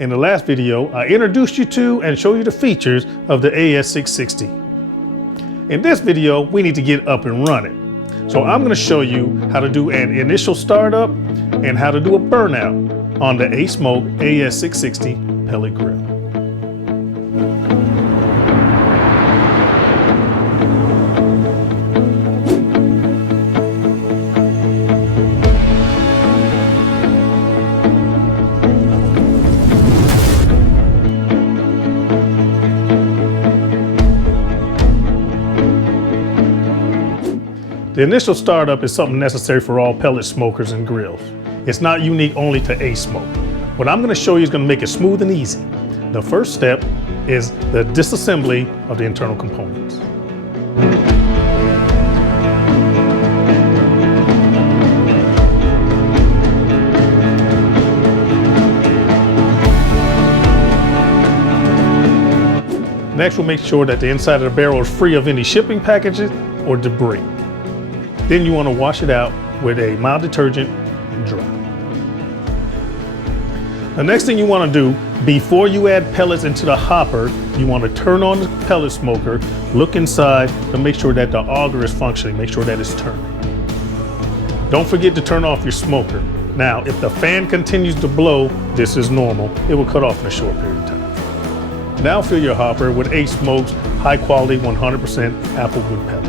In the last video, I introduced you to and showed you the features of the AS660. In this video, we need to get up and running. So I'm going to show you how to do an initial startup and how to do a burnout on the Asmoke AS660 pellet grill. The initial startup is something necessary for all pellet smokers and grills. It's not unique only to Asmoke. What I'm going to show you is going to make it smooth and easy. The first step is the disassembly of the internal components. Next, we'll make sure that the inside of the barrel is free of any shipping packages or debris. Then you want to wash it out with a mild detergent and dry. The next thing you want to do before you add pellets into the hopper, you want to turn on the pellet smoker, look inside to make sure that the auger is functioning, make sure that it's turning. Don't forget to turn off your smoker. Now, if the fan continues to blow, this is normal. It will cut off in a short period of time. Now fill your hopper with Asmoke's high quality 100% applewood pellets.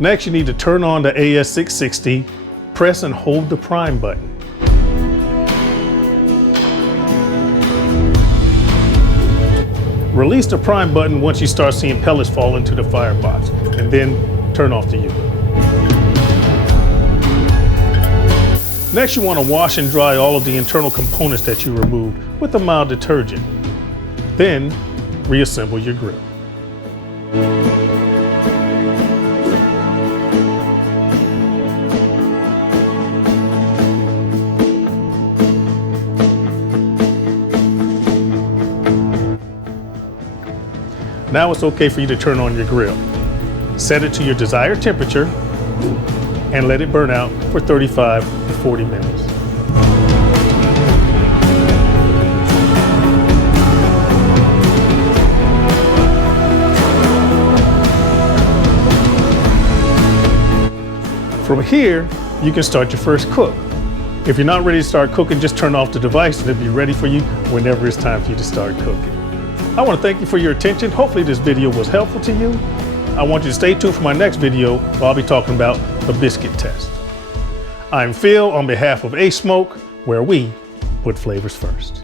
Next, you need to turn on the AS660, press and hold the Prime button. Release the Prime button once you start seeing pellets fall into the firebox, and then turn off the unit. Next, you want to wash and dry all of the internal components that you removed with a mild detergent. Then, reassemble your grill. Now it's okay for you to turn on your grill. Set it to your desired temperature and let it burn out for 35 to 40 minutes. From here, you can start your first cook. If you're not ready to start cooking, just turn off the device and it'll be ready for you whenever it's time for you to start cooking. I want to thank you for your attention. Hopefully this video was helpful to you. I want you to stay tuned for my next video where I'll be talking about the biscuit test. I'm Phil on behalf of Asmoke, where we put flavors first.